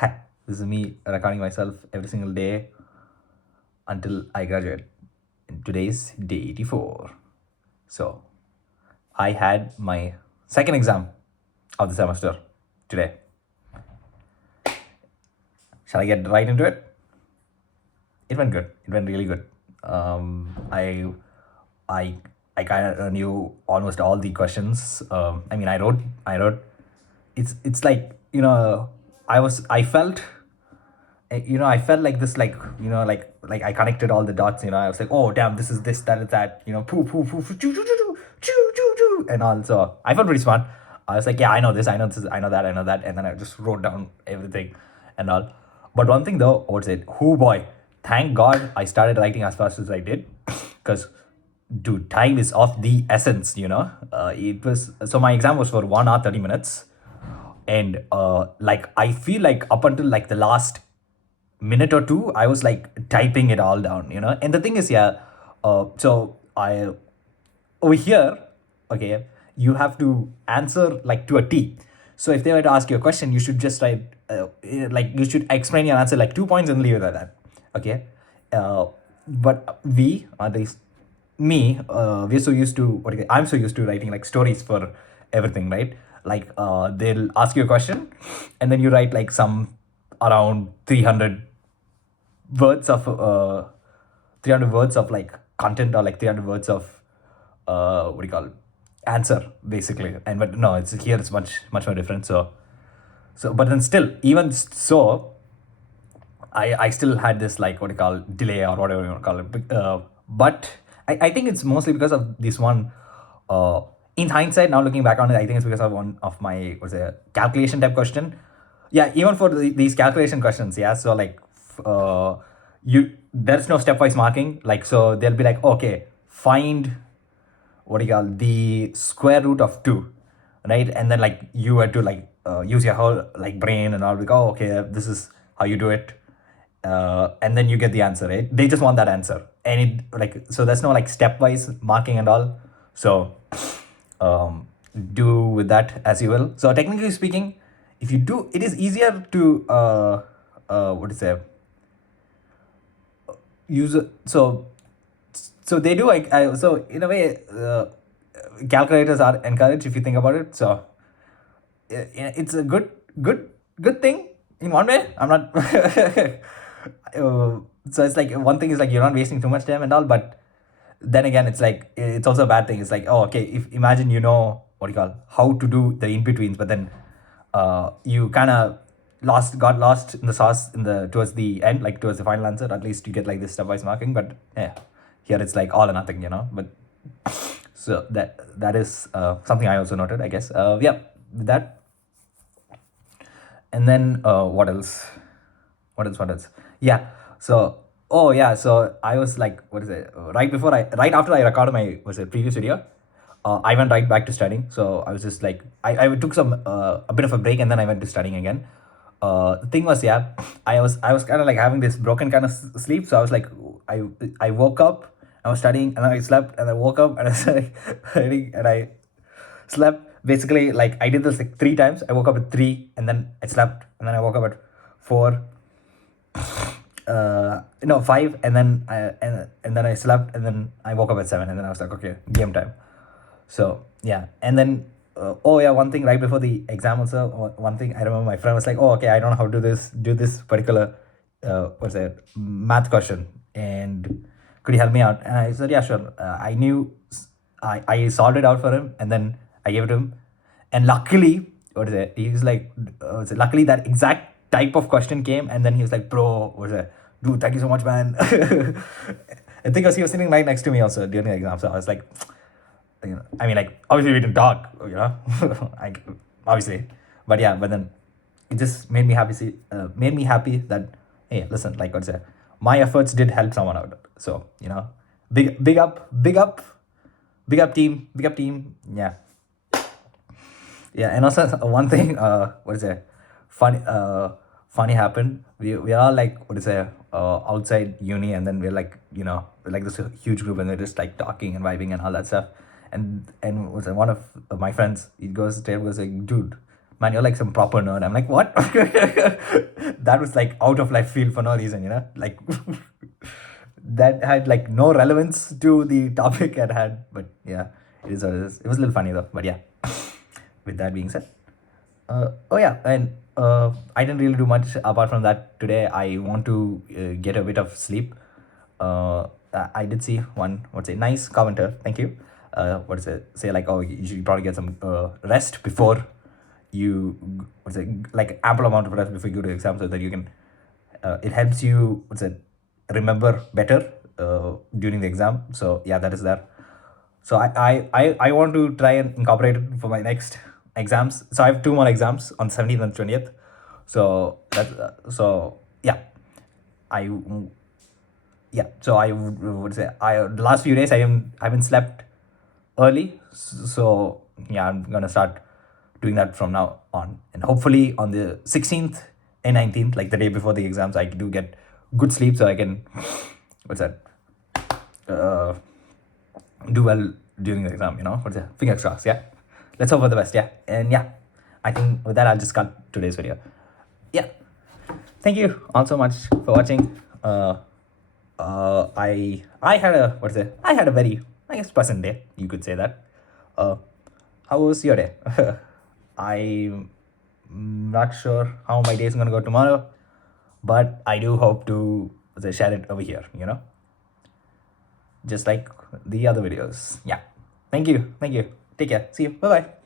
Hi, this is me recording myself every single day until I graduate. And today's day 84. So, I had my second exam of the semester today. Shall I get right into it? It went good. It went really good. Um, I, I, I kind of knew almost all the questions. I wrote. It's like I felt I felt like this, like I connected all the dots. I was like, oh damn, this is this, that is that. Poo poo poo, poo choo, choo, choo, choo, choo, choo, and also I felt pretty smart. I was like, yeah, I know this, I know this, I know that, and then I just wrote down everything and all. But one thing though, what's it? Who boy, thank God I started writing as fast as I did, because dude, time is of the essence. It was so my exam was for 1 hour 30 minutes, and like I feel like up until like the last minute or two, I was like typing it all down. And the thing is, yeah, so I over here, okay, you have to answer like to a T. So if they were to ask you a question, you should just write, like you should explain your answer like 2 points and leave it at that. Okay. But we, at least me, we're so used to I'm so used to writing like stories for everything, right? Like they'll ask you a question, and then you write like some around 300 words of like content, or like 300 words of what do you call it? Answer, basically. And but no, it's much more different. So but then still, even so, I still had this, like, what do you call it, delay or whatever you want to call it. But I think it's mostly because of this one. In hindsight, now looking back on it, I think it's because of one of my, what's it, calculation type question. Yeah, even for these calculation questions, yeah. So like, you there's no stepwise marking. Like, so they'll be like, okay, find what do you call the square root of 2, right? And then like you had to like use your whole like brain and all, like, oh, okay, this is how you do it. And then you get the answer, right? They just want that answer, and it, like, so there's no like stepwise marking and all. So um, do with that as you will. So technically speaking, if you do, it is easier to what is it, use it. So they do, like, so in a way, calculators are encouraged, if you think about it. So it's a good thing in one way. I'm not so it's like, one thing is like you're not wasting too much time and all, but then again, it's like it's also a bad thing. It's like, oh, okay, if imagine, what do you call, how to do the in betweens, but then you kind of got lost in the sauce in the towards the end, like towards the final answer. At least you get like this stepwise marking, but yeah, here it's like all or nothing. But so that is something I also noted, I guess. Yeah, with that. And then what else? What else? Yeah. So, oh yeah. So I was like, what is it? Right after I recorded my, was it, previous video, I went right back to studying. So I was just like, I took some a bit of a break, and then I went to studying again. The thing was, yeah, I was kind of like having this broken kind of sleep. So I was like, I woke up, I was studying, and then I slept, and I woke up, and I was like studying, and I slept. Basically, like, I did this like 3 times. I woke up at 3, and then I slept, and then I woke up at 4, no, 5, and then I slept, and then I woke up at 7, and then I was like, okay, game time. So yeah, and then oh yeah, one thing right before the exam also, one thing I remember, my friend was like, oh, okay, I don't know how to do this particular what's it, math question, and could you help me out? And I said, yeah, sure. I knew, I solved it out for him, and then I gave it to him, and luckily, what is it? He was like, luckily that exact type of question came, and then he was like, bro, what is it? Dude, thank you so much, man. I think because he was sitting right next to me also during the exam, so I was like, I mean, like, obviously we didn't talk, like, obviously, but yeah, but then it just made me happy. Made me happy that, hey, listen, like, what's that? My efforts did help someone out. So big up, big up team. Yeah, yeah, and also one thing, what is it? Funny happened. We are like, what is it? Outside uni, and then we're like, we're like this huge group, and we're just like talking and vibing and all that stuff. And was one of my friends, he goes straight, goes like, dude, man, you're like some proper nerd. I'm like, what? That was like out of left field for no reason, like that had like no relevance to the topic at hand. But yeah, it is what it is. It was a little funny though. But yeah, with that being said, oh yeah, and I didn't really do much apart from that today. I want to get a bit of sleep. I did see one, what's it, nice commenter. Thank you. What is it? Say like, oh, you should probably get some rest before you, what's it, like ample amount of rest before you go to exam, so that you can. It helps you, what's it, remember better during the exam. So yeah, that is there. So I want to try and incorporate it for my next exams. So I have two more exams on 17th and 20th. So that's so yeah, I yeah. So I would say the last few days I haven't slept early. So yeah, I'm gonna start doing that from now on, and hopefully on the 16th and 19th, like the day before the exams, I do get good sleep so I can what's that uh, do well during the exam. What's that? Fingers crossed. Yeah, let's hope for the best. Yeah, and yeah, I think with that I'll just cut today's video. Yeah, thank you all so much for watching. I had a I had a very, I guess, pleasant day. You could say that. How was your day? I'm not sure how my day is gonna go tomorrow, but I do hope to share it over here. Just like the other videos. Yeah. Thank you. Take care. See you. Bye bye.